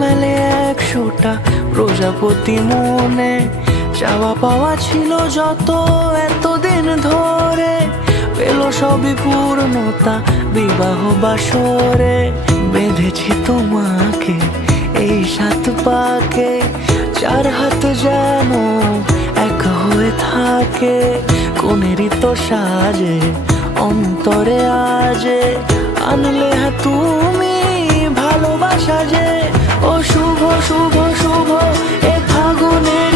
মেলে 100টা প্রজাপতি মনে, চাওয়া পাওয়া ছিল যত এতদিন ধরে, পেল সবই পূর্ণতা বিবাহ বাসরে। বেঁধেছি তোমাকে এই 7 পাকে, 4 হাত যেন এক হয়ে থাকে, কোনেরই তো সাজে অন্তরে আজে, আনলে তুমি ভালোবাসা যে। ও শুভ শুভ শুভ এ ফাগুনের